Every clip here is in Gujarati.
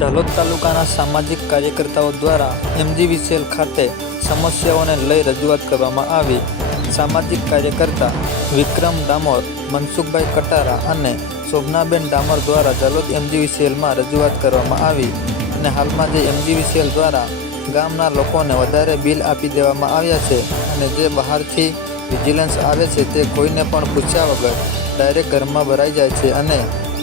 ઝાલોદ તાલુકાના સામાજિક કાર્યકર્તાઓ દ્વારા એમજીવીસીએલ ખાતે સમસ્યાઓને લઈ રજૂઆત કરવામાં આવી. સામાજિક કાર્યકર્તા વિક્રમ ડામોર, મનસુખભાઈ કટારા અને શોભનાબેન ડામોર દ્વારા જાલોદ એમજીવીસીએલમાં રજૂઆત કરવામાં આવી અને હાલમાં જે એમજીવીસીએલ દ્વારા ગામના લોકોને વધારે બિલ આપી દેવામાં આવ્યા છે અને જે બહારથી વિજિલન્સ આવે છે તે કોઈને પણ પૂછ્યા વગર ડાયરેક્ટ ઘરમાં ભરાઈ જાય છે અને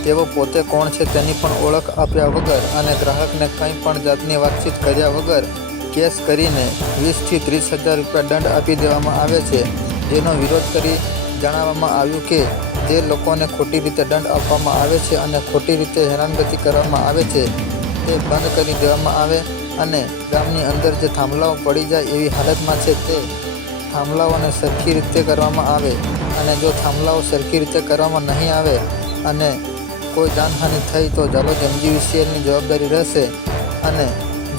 તેઓ પોતે કોણ છે તેની પણ ઓળખ આપ્યા વગર અને ગ્રાહકને કંઈ પણ જાતની વાતચીત કર્યા વગર કેસ કરીને વીસથી ત્રીસ હજાર રૂપિયા દંડ આપી દેવામાં આવે છે. જેનો વિરોધ કરી જણાવવામાં આવ્યું કે જે લોકોને ખોટી રીતે દંડ આપવામાં આવે છે અને ખોટી રીતે હેરાનગતિ કરવામાં આવે છે. તે બંધ કરી દેવામાં આવે અને ગામની અંદર જે થાંભલાઓ પડી જાય એવી હાલતમાં છે તે થાંભલાઓને સરખી રીતે કરવામાં આવે અને જો થાંભલાઓ સરખી રીતે કરવામાં નહીં આવે અને કોઈ જાનહાનિ થઈ તો જલોદ એમજીવીસીએલની જવાબદારી રહેશે અને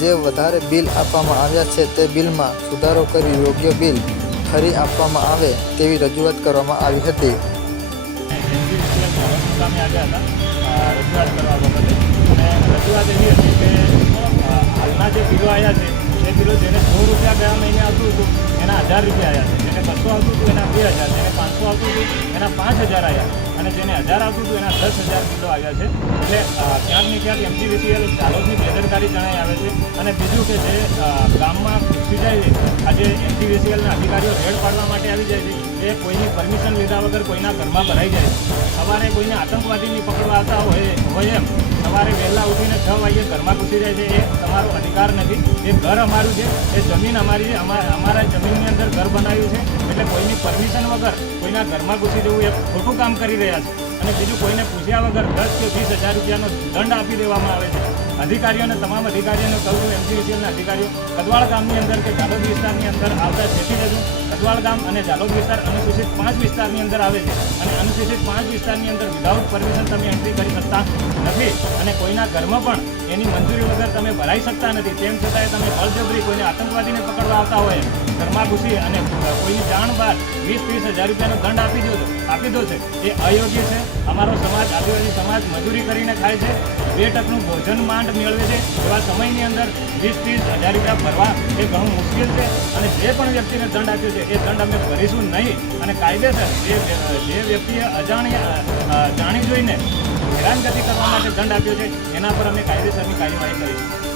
જે વધારે બિલ આપવામાં આવ્યા છે તે બિલમાં સુધારો કરી યોગ્ય બિલ ફરી આપવામાં આવે તેવી રજૂઆત કરવામાં આવી હતી. હાલના જે બિલો આવ્યા છે, એ બિલો જેને સો રૂપિયા ગયા મહિને આવતું હતું, એના હજાર રૂપિયા આવ્યા છે, જેને બસો આવતું હતું, એના બે હજાર, જેને પાંચસો આવતું હતું, એના પાંચ હજાર આવ્યા અને જેને હજાર આવતું હતું, એના દસ હજાર કિલો આવ્યા છે. એટલે ક્યાંક ને ક્યાંક એમજીવીસીએલ ચાલોની બેદરકારી જણાઈ આવે છે. અને બીજું કે જે ગામમાં છે આજે અધિકારીઓ રેડ પાડવા માટે આવી જાય છે. એ કોઈની પરમિશન લીધા વગર કોઈના ઘરમાં ભરાઈ જાય છે. સવારે કોઈને આતંકવાદીની પકડવા આવતા હોય હોય એમ, સવારે વહેલા ઉઠીને છ વાગ્યે ઘરમાં ઘૂસી જાય છે. એ તમારો અધિકાર નથી. એ ઘર અમારું છે. એ જમીન અમારી છે. અમા- અમારા જમીનની અંદર ઘર બનાવ્યું છે. એટલે કોઈની પરમિશન વગર કોઈના ઘરમાં ઘૂસી જવું એ ખોટું કામ કરી રહ્યા છે. અને બીજું કોઈને પૂછ્યા વગર દસ કે વીસ હજાર રૂપિયાનો દંડ આપી દેવામાં આવે છે. અધિકારીઓને, તમામ અધિકારીઓને કહું છું એમસીવીસીએલના અધિકારીઓ, કદવાળ ગામની અંદર કે જાલોદ વિસ્તારની અંદર આવતા જેથી જજો કદવાળ ગામ અને જાલોદ વિસ્તાર અનુસૂચિત પાંચ વિસ્તારની અંદર આવે છે અને અનુસૂચિત પાંચ વિસ્તારની અંદર વિધાઉટ પરમિશન તમે એન્ટ્રી કરી શકતા નથી અને કોઈના ઘરમાં પણ એની મંજૂરી વગર તમે ભરાઈ શકતા નથી. તેમ છતાંય તમે બળજબરી કોઈને આતંકવાદીને પકડવા આવતા હોય ઘરમાં ઘૂસી અને કોઈની જાણ બાદ વીસ ત્રીસ હજાર રૂપિયાનો દંડ આપી દો આપી દો છે. એ અયોગ્ય છે? અમારો સમાજ આદિવાસી સમાજ મજૂરી કરીને ખાય છે. બે ટકનું ભોજન માંડ મેળવે છે. એવા સમયની અંદર વીસ ત્રીસ હજાર રૂપિયા ભરવા એ ઘણું મુશ્કેલ છે. અને જે પણ વ્યક્તિને દંડ આપ્યો છે, એ દંડ અમે ભરીશું નહીં. અને કાયદેસર જે જે વ્યક્તિએ અજાણ્યા જાણી જોઈને હેરાનગતિ કરવા માટે દંડ આપ્યો છે, એના પર અમે કાયદેસરની કાર્યવાહી કરીશું.